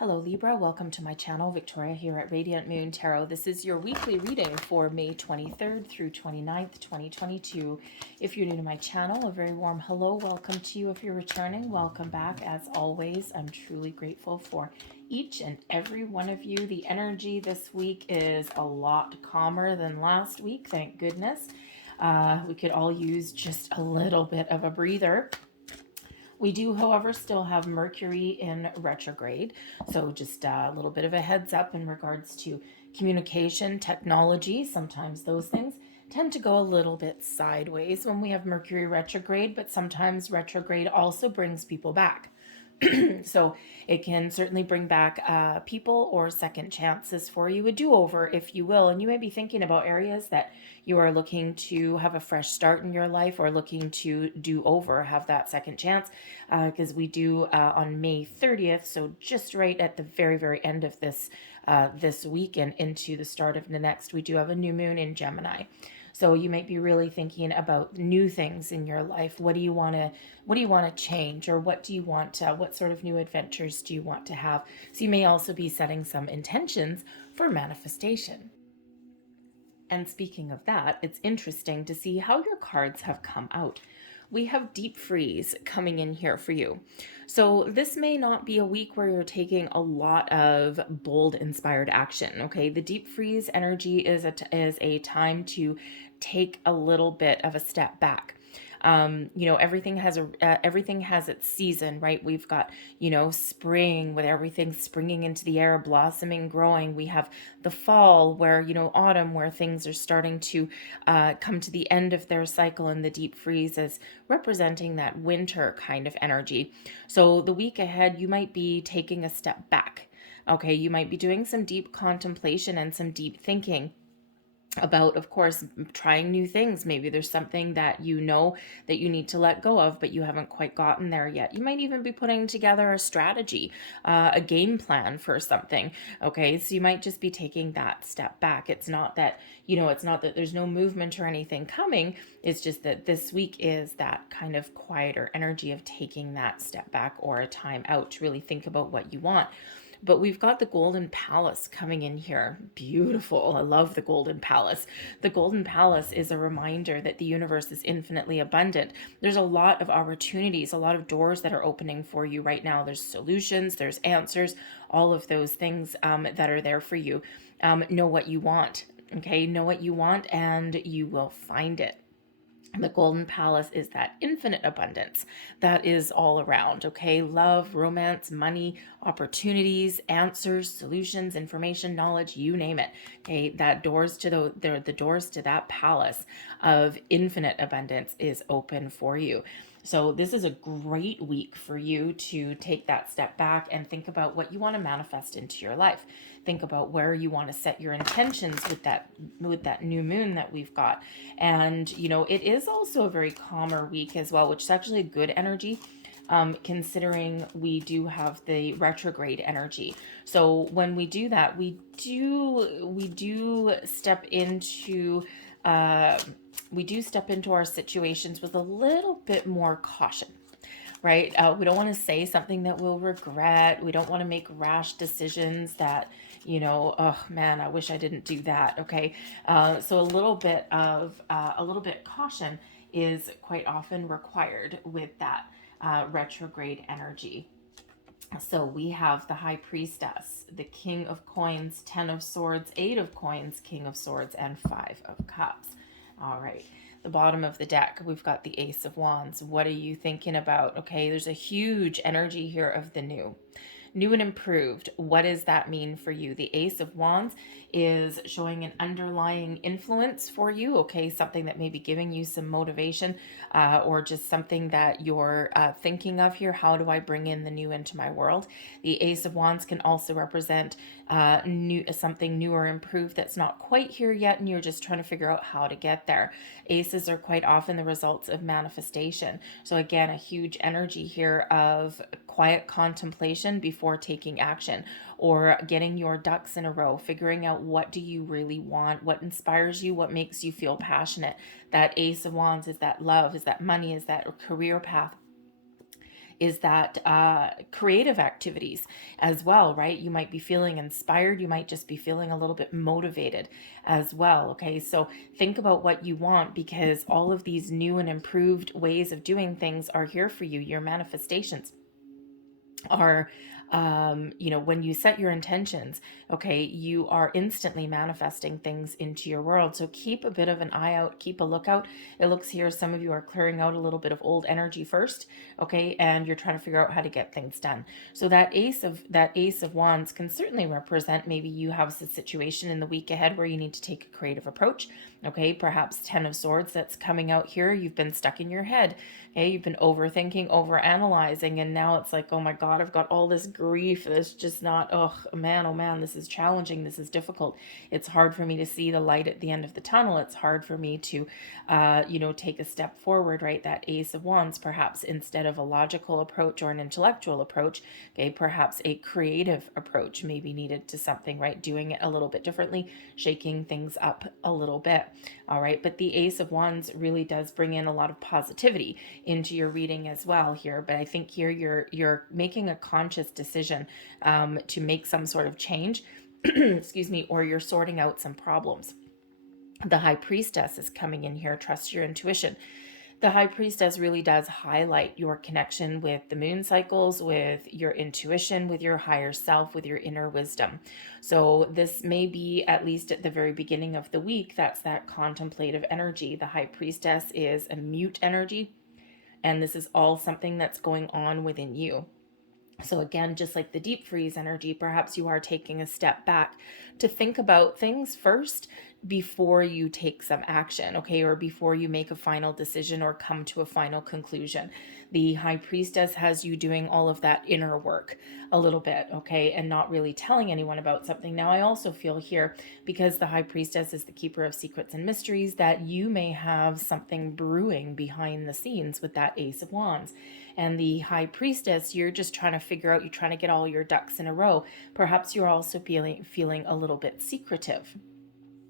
Hello Libra, welcome to my channel. Victoria here at Radiant Moon Tarot. This is your weekly reading for May 23rd through 29th, 2022. If you're new to my channel, a very warm hello. Welcome to you. If you're returning, welcome back. As always, I'm truly grateful for each and every one of you. The energy this week is a lot calmer than last week, thank goodness. We could all use just a little bit of a breather. We do, however, still have Mercury in retrograde. So just a little bit of a heads up in regards to communication, technology. Sometimes those things tend to go a little bit sideways when we have Mercury retrograde, but sometimes retrograde also brings people back. So it can certainly bring back people or second chances for you, a do-over, if you will. And you may be thinking about areas that you are looking to have a fresh start in your life or looking to do over, have that second chance, because we do on May 30th, so just right at the very, very end of this week and into the start of the next, we do have a new moon in Gemini. So you might be really thinking about new things in your life. What do you want to change, or what do you want? What sort of new adventures do you want to have? So you may also be setting some intentions for manifestation. And speaking of that, it's interesting to see how your cards have come out. We have deep freeze coming in here for you. So this may not be a week where you're taking a lot of bold inspired action. Okay, the deep freeze energy is a time to take a little bit of a step back. Everything has its season, right? We've got, spring with everything springing into the air, blossoming, growing. We have the fall where, autumn, where things are starting to come to the end of their cycle, and the deep freeze is representing that winter kind of energy. So the week ahead, you might be taking a step back. Okay, you might be doing some deep contemplation and some deep thinking about, of course, trying new things. Maybe there's something that you know that you need to let go of, but you haven't quite gotten there yet. You might even be putting together a strategy, a game plan for something. Okay, so you might just be taking that step back. It's not that, there's no movement or anything coming. It's just that this week is that kind of quieter energy of taking that step back or a time out to really think about what you want. But we've got the Golden Palace coming in here. Beautiful. I love the Golden Palace. The Golden Palace is a reminder that the universe is infinitely abundant. There's a lot of opportunities, a lot of doors that are opening for you right now. There's solutions, there's answers, all of those things that are there for you. Know what you want. Okay, know what you want and you will find it. The Golden Palace is that infinite abundance that is all around, okay? Love, romance, money, opportunities, answers, solutions, information, knowledge, you name it, okay? That doors to the doors to that palace of infinite abundance is open for you. So this is a great week for you to take that step back and think about what you want to manifest into your life. Think about where you want to set your intentions with that new moon that we've got. And, it is also a very calmer week as well, which is actually a good energy. Considering we do have the retrograde energy. So when we do that, we do step into our situations with a little bit more caution, right? We don't want to say something that we'll regret. We don't want to make rash decisions that, oh man, I wish I didn't do that. Okay. So a little bit caution is quite often required with that retrograde energy. So we have the High Priestess, the King of Coins, 10 of Swords, 8 of Coins, King of Swords, and 5 of Cups. All right. The bottom of the deck, we've got the Ace of Wands. What are you thinking about? Okay, there's a huge energy here of the new and improved. What does that mean for you? The Ace of Wands is showing an underlying influence for you, okay? Something that may be giving you some motivation or just something that you're thinking of here. How do I bring in the new into my world? The Ace of Wands can also represent something new or improved that's not quite here yet, and you're just trying to figure out how to get there. Aces are quite often the results of manifestation. So again, a huge energy here of quiet contemplation before taking action, or getting your ducks in a row, figuring out what do you really want, what inspires you, what makes you feel passionate. That Ace of Wands is that love, is that money, is that career path. is that creative activities as well, right? You might be feeling inspired. You might just be feeling a little bit motivated as well. Okay, so think about what you want, because all of these new and improved ways of doing things are here for you. Your manifestations are when you set your intentions, okay, you are instantly manifesting things into your world. So keep a bit of an eye out, keep a lookout. It looks here some of you are clearing out a little bit of old energy first, okay, and you're trying to figure out how to get things done. So that ace of wands can certainly represent, maybe you have a situation in the week ahead where you need to take a creative approach. Okay, perhaps 10 of swords that's coming out here. You've been stuck in your head. Okay, you've been overthinking, overanalyzing, and now it's like, oh my God, I've got all this grief. It's just not, oh man, this is challenging. This is difficult. It's hard for me to see the light at the end of the tunnel. It's hard for me to, take a step forward, right? That ace of wands, perhaps instead of a logical approach or an intellectual approach, okay, perhaps a creative approach may be needed to something, right? Doing it a little bit differently, shaking things up a little bit. All right, but the ace of wands really does bring in a lot of positivity into your reading as well here. But I think here you're making a conscious decision to make some sort of change, excuse me, or you're sorting out some problems. The High Priestess is coming in here. Trust your intuition. The High Priestess really does highlight your connection with the moon cycles, with your intuition, with your higher self, with your inner wisdom. So this may be, at least at the very beginning of the week, that's that contemplative energy. The High Priestess is a mute energy, and this is all something that's going on within you. So again, just like the deep freeze energy, perhaps you are taking a step back to think about things first before you take some action, okay, or before you make a final decision or come to a final conclusion. The High Priestess has you doing all of that inner work a little bit, okay, and not really telling anyone about something. Now, I also feel here, because the High Priestess is the keeper of secrets and mysteries, that you may have something brewing behind the scenes with that Ace of Wands. And the High Priestess, you're just trying to figure out, you're trying to get all your ducks in a row. Perhaps you're also feeling a little bit secretive.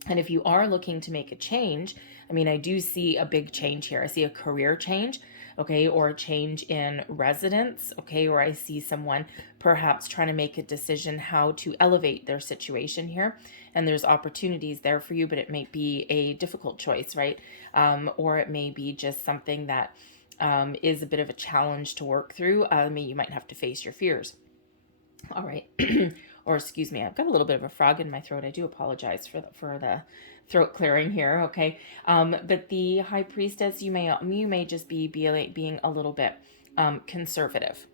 And if you are looking to make a change, I mean, I do see a big change here. I see a career change, okay, or a change in residence, okay, or I see someone perhaps trying to make a decision how to elevate their situation here. And there's opportunities there for you, but it may be a difficult choice, right? Or it may be just something that is a bit of a challenge to work through. You might have to face your fears. All right. Or excuse me, I've got a little bit of a frog in my throat. I do apologize for the throat clearing here. Okay. But the High Priestess, you may just be being a little bit conservative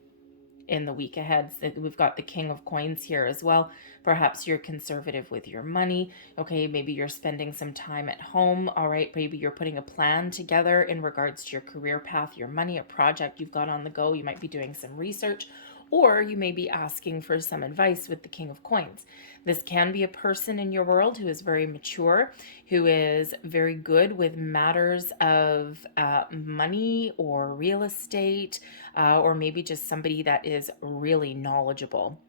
in the week ahead. We've got the King of Coins here as well. Perhaps you're conservative with your money. Okay, maybe you're spending some time at home. All right, maybe you're putting a plan together in regards to your career path, your money, a project you've got on the go. You might be doing some research, or you may be asking for some advice with the King of Coins. This can be a person in your world who is very mature, who is very good with matters of money or real estate, or maybe just somebody that is really knowledgeable.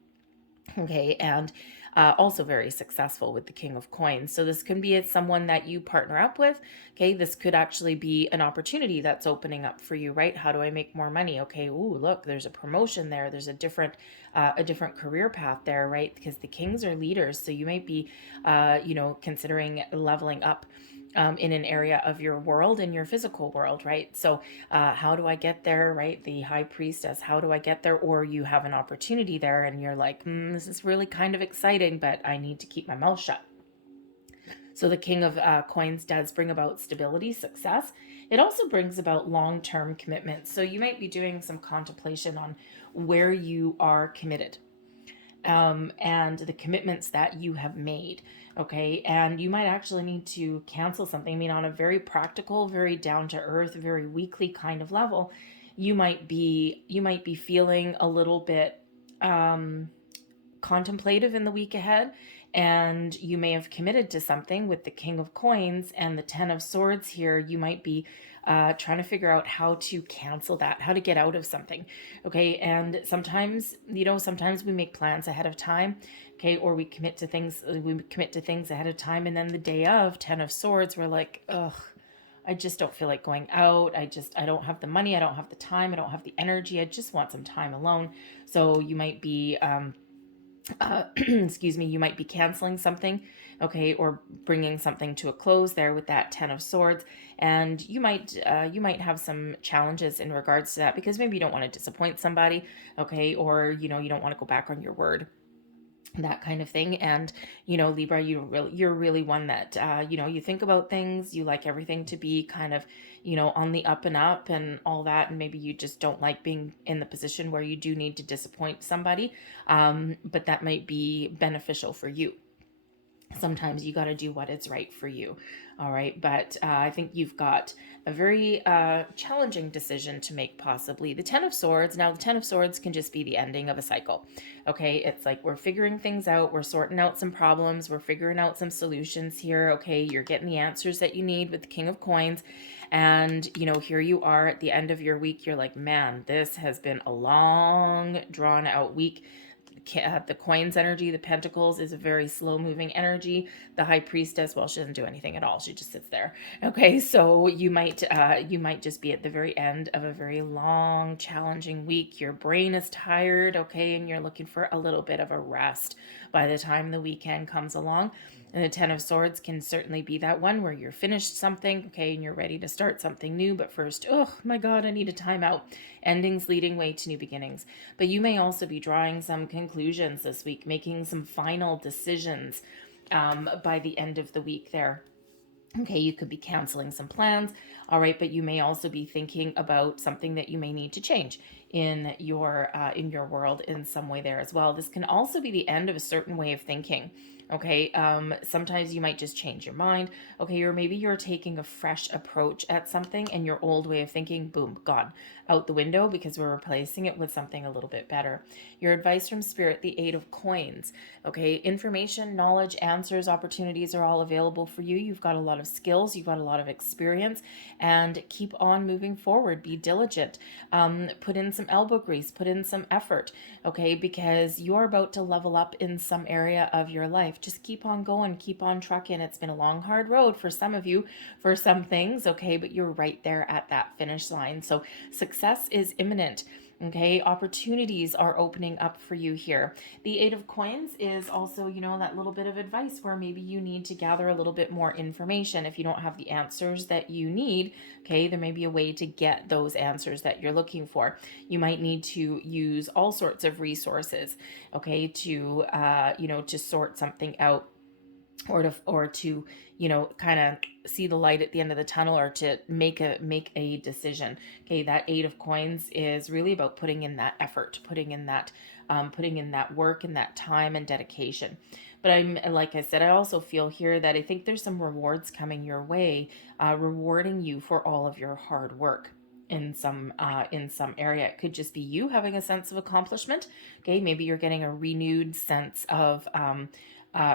Okay, and also very successful with the King of Coins. So this can be someone that you partner up with. Okay, this could actually be an opportunity that's opening up for you, right? How do I make more money? Okay, ooh, look, there's a promotion there. There's a different career path there, right? Because the kings are leaders, so you might be, considering leveling up in an area of your world, in your physical world, right? So how do I get there, right? The High Priestess, how do I get there? Or you have an opportunity there and you're like, this is really kind of exciting, but I need to keep my mouth shut. So the King of Coins does bring about stability, success. It also brings about long-term commitments. So you might be doing some contemplation on where you are committed and the commitments that you have made. Okay, and you might actually need to cancel something. I mean, on a very practical, very down to earth, very weekly kind of level, you might be feeling a little bit contemplative in the week ahead, and you may have committed to something with the King of Coins and the Ten of Swords here. You might be trying to figure out how to cancel that, how to get out of something. Okay, and sometimes we make plans ahead of time. Okay, or we commit to things ahead of time, and then the day of Ten of Swords, we're like, ugh, I just don't feel like going out. I don't have the money. I don't have the time. I don't have the energy. I just want some time alone. So you might be, excuse me, you might be canceling something, okay, or bringing something to a close there with that Ten of Swords, and you might have some challenges in regards to that because maybe you don't want to disappoint somebody, okay, or you don't want to go back on your word, that kind of thing. And Libra, you're really one that you think about things, you like everything to be kind of on the up and up and all that, and maybe you just don't like being in the position where you do need to disappoint somebody, but that might be beneficial for you. Sometimes you got to do what is right for you. All right. But I think you've got a very challenging decision to make, possibly. The Ten of Swords. Now, the Ten of Swords can just be the ending of a cycle. Okay. It's like we're figuring things out. We're sorting out some problems. We're figuring out some solutions here. Okay. You're getting the answers that you need with the King of Coins. And, here you are at the end of your week. You're like, man, this has been a long, drawn out week. The coins energy, the pentacles, is a very slow moving energy. The high priestess, well, she doesn't do anything at all. She just sits there. Okay, so you might just be at the very end of a very long, challenging week. Your brain is tired, okay, and you're looking for a little bit of a rest by the time the weekend comes along. And the Ten of Swords can certainly be that one where you're finished something, okay, and you're ready to start something new, but first, oh my God, I need a timeout. Endings leading way to new beginnings. But you may also be drawing some conclusions this week, making some final decisions by the end of the week there. Okay, you could be canceling some plans, all right, but you may also be thinking about something that you may need to change in your world in some way there as well. This can also be the end of a certain way of thinking. Okay, sometimes you might just change your mind. Okay, or maybe you're taking a fresh approach at something and your old way of thinking, boom, gone out the window because we're replacing it with something a little bit better. Your advice from Spirit, the Eight of Coins. Okay, information, knowledge, answers, opportunities are all available for you. You've got a lot of skills, you've got a lot of experience, and keep on moving forward. Be diligent. Put in some elbow grease, put in some effort, okay, because you're about to level up in some area of your life. Just keep on going, keep on trucking. It's been a long, hard road for some of you, for some things, okay, but you're right there at that finish line. So success is imminent. Okay, opportunities are opening up for you here. The Eight of Coins is also, that little bit of advice where maybe you need to gather a little bit more information. If you don't have the answers that you need, okay, there may be a way to get those answers that you're looking for. You might need to use all sorts of resources, okay, to, to sort something out, or to kind of see the light at the end of the tunnel, or to make a decision. Okay, that Eight of Coins is really about putting in that effort, putting in that work and that time and dedication. But like I said, I also feel here that I think there's some rewards coming your way, rewarding you for all of your hard work in some area. It could just be you having a sense of accomplishment. Okay, maybe you're getting a renewed sense of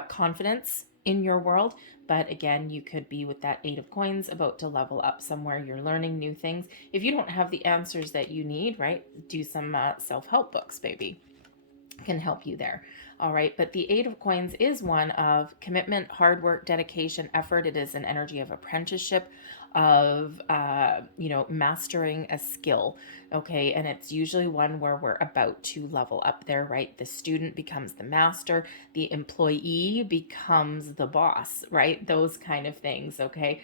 confidence in your world. But again, you could be with that Eight of Coins about to level up somewhere. You're learning new things. If you don't have the answers that you need, right, do some self-help books, baby. Can help you there. All right, but the Eight of Coins is one of commitment, hard work, dedication, effort. It is an energy of apprenticeship, of mastering a skill. Okay, and it's usually one where we're about to level up there, right? The student becomes the master, the employee becomes the boss, right? Those kind of things. Okay,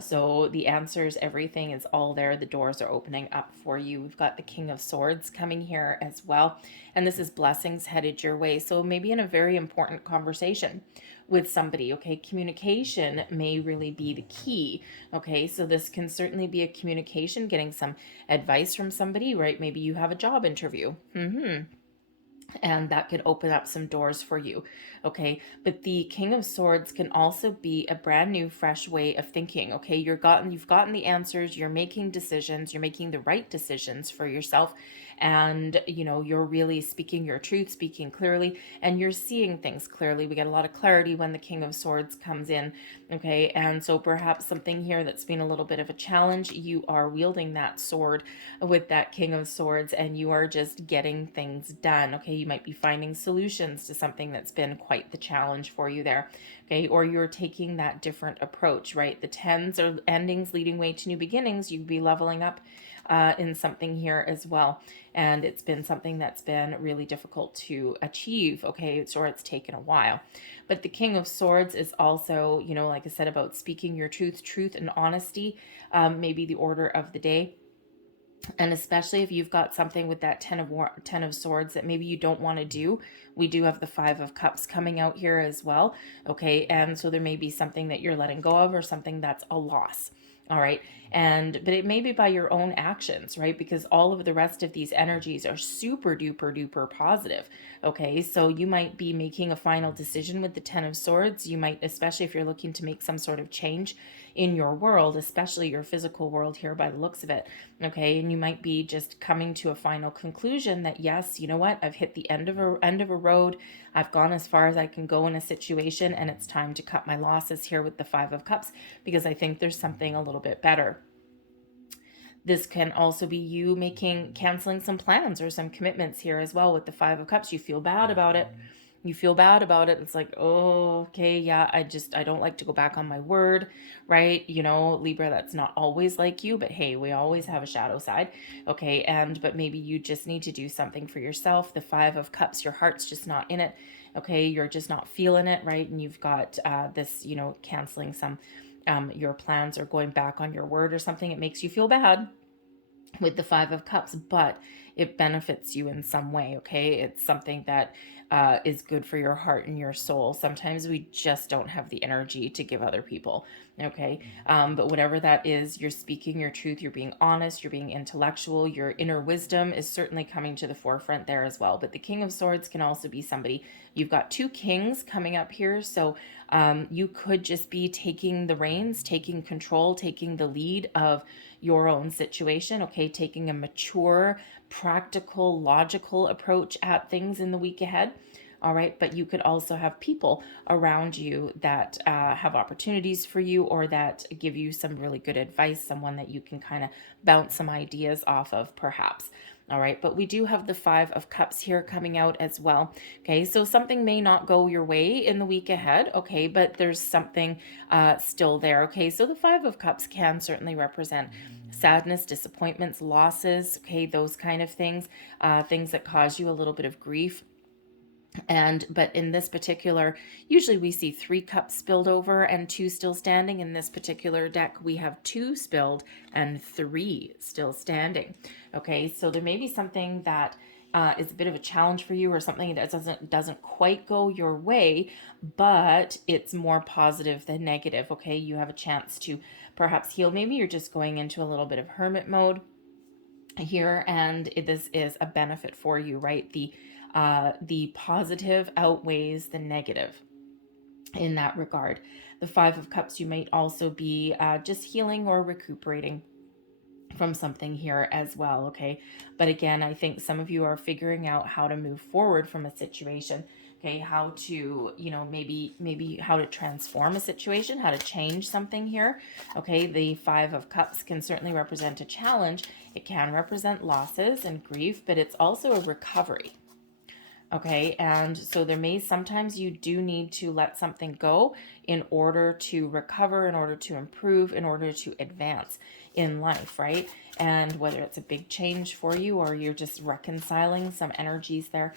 so the answers, everything is all there. The doors are opening up for you. We've got the King of Swords coming here as well, and this is blessings headed your way. So maybe in a very important conversation with somebody, okay, communication may really be the key. Okay, so this can certainly be a communication, getting some advice from somebody, right? Maybe you have a job interview. And that could open up some doors for you. Okay, but the King of Swords can also be a brand new, fresh way of thinking. Okay, you've gotten the answers, you're making decisions, you're making the right decisions for yourself, and you're really speaking your truth, speaking clearly, and you're seeing things clearly. We get a lot of clarity when the King of Swords comes in. Okay, and so perhaps something here that's been a little bit of a challenge, you are wielding that sword with that King of Swords, and you are just getting things done. Okay, You might be finding solutions to something that's been quite the challenge for you there. Okay, or you're taking that different approach, right? The 10s are endings leading way to new beginnings. You'd be leveling up in something here as well. And it's been something that's been really difficult to achieve, okay? Or it's taken a while. But the King of Swords is also, you know, like I said, about speaking your truth and honesty, maybe the order of the day. And especially if you've got something with that 10 of Swords that maybe you don't want to do. We do have the 5 of Cups coming out here as well. Okay. And so there may be something that you're letting go of, or something that's a loss. All right. But it may be by your own actions, right? Because all of the rest of these energies are super duper duper positive. Okay. So you might be making a final decision with the 10 of Swords. You might, especially if you're looking to make some sort of change in your world, especially your physical world here by the looks of it. Okay. And you might be just coming to a final conclusion that, yes, you know what? I've hit the end of a road. I've gone as far as I can go in a situation, and it's time to cut my losses here with the 5 of Cups, because I think there's something a little bit better. This can also be you canceling some plans or some commitments here as well with the 5 of Cups. You feel bad about it. It's like, oh, okay, yeah, I don't like to go back on my word, right? You know, Libra, that's not always like you, but hey, we always have a shadow side. Okay. But maybe you just need to do something for yourself. The 5 of Cups, your heart's just not in it. Okay. You're just not feeling it, right? And you've got this, you know, canceling some, your plans or going back on your word or something. It makes you feel bad with the 5 of Cups, but it benefits you in some way. Okay. It's something that is good for your heart and your soul. Sometimes we just don't have the energy to give other people. Okay. But whatever that is, you're speaking your truth, you're being honest, you're being intellectual, your inner wisdom is certainly coming to the forefront there as well. But the King of Swords can also be somebody, you've got 2 kings coming up here. So you could just be taking the reins, taking control, taking the lead of your own situation. Okay. Taking a mature, practical, logical approach at things in the week ahead. All right. But you could also have people around you that have opportunities for you, or that give you some really good advice, someone that you can kind of bounce some ideas off of perhaps. All right. But we do have the 5 of Cups here coming out as well. Okay. So something may not go your way in the week ahead. Okay. But there's something still there. Okay. So the 5 of Cups can certainly represent sadness, disappointments, losses. Okay. Those kind of things, things that cause you a little bit of grief. But in this particular, usually we see 3 cups spilled over and 2 still standing. In this particular deck, we have 2 spilled and 3 still standing. Okay, so there may be something that is a bit of a challenge for you, or something that doesn't quite go your way, but it's more positive than negative. Okay, you have a chance to perhaps heal. Maybe you're just going into a little bit of hermit mode here, and this is a benefit for you, right? The positive outweighs the negative in that regard. The 5 of Cups, you might also be just healing or recuperating from something here as well. Okay. But again, I think some of you are figuring out how to move forward from a situation. Okay. How to, you know, maybe how to transform a situation, how to change something here. Okay. The 5 of Cups can certainly represent a challenge. It can represent losses and grief, but it's also a recovery. Okay, and so sometimes you do need to let something go in order to recover, in order to improve, in order to advance in life, right? And whether it's a big change for you, or you're just reconciling some energies there,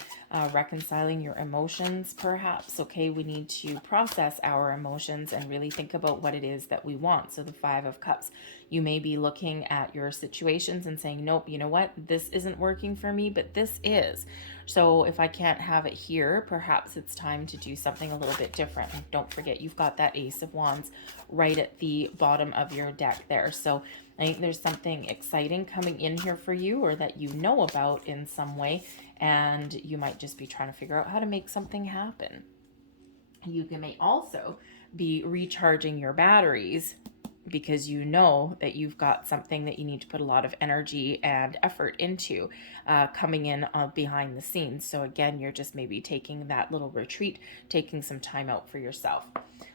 reconciling your emotions perhaps. Okay, we need to process our emotions and really think about what it is that we want. So the 5 of Cups, you may be looking at your situations and saying, nope, you know what, this isn't working for me, but this is. So if I can't have it here, perhaps it's time to do something a little bit different. And don't forget, you've got that Ace of Wands right at the bottom of your deck there. So I think there's something exciting coming in here for you, or that you know about in some way, and you might just be trying to figure out how to make something happen. You may also be recharging your batteries, because you know that you've got something that you need to put a lot of energy and effort into coming in behind the scenes. So again, you're just maybe taking that little retreat, taking some time out for yourself.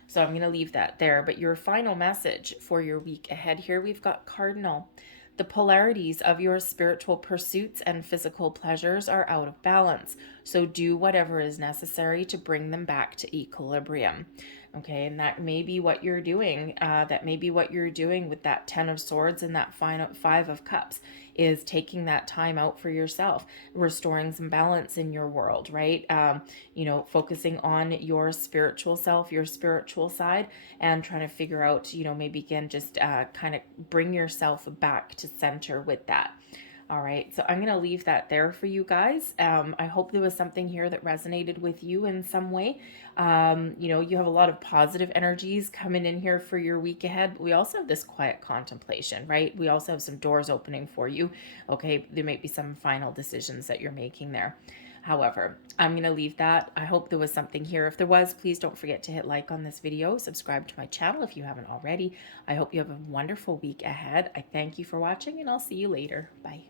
So I'm going to leave that there. But your final message for your week ahead here, we've got Cardinal. The polarities of your spiritual pursuits and physical pleasures are out of balance, so do whatever is necessary to bring them back to equilibrium. Okay, and that may be what you're doing. That may be what you're doing with that 10 of Swords and that 5 of Cups, is taking that time out for yourself, restoring some balance in your world, right? Focusing on your spiritual self, your spiritual side, and trying to figure out, maybe again, just kind of bring yourself back to center with that. All right, so I'm going to leave that there for you guys. I hope there was something here that resonated with you in some way. You have a lot of positive energies coming in here for your week ahead. But we also have this quiet contemplation, right? We also have some doors opening for you. Okay, there might be some final decisions that you're making there. However, I'm going to leave that. I hope there was something here. If there was, please don't forget to hit like on this video. Subscribe to my channel if you haven't already. I hope you have a wonderful week ahead. I thank you for watching, and I'll see you later. Bye.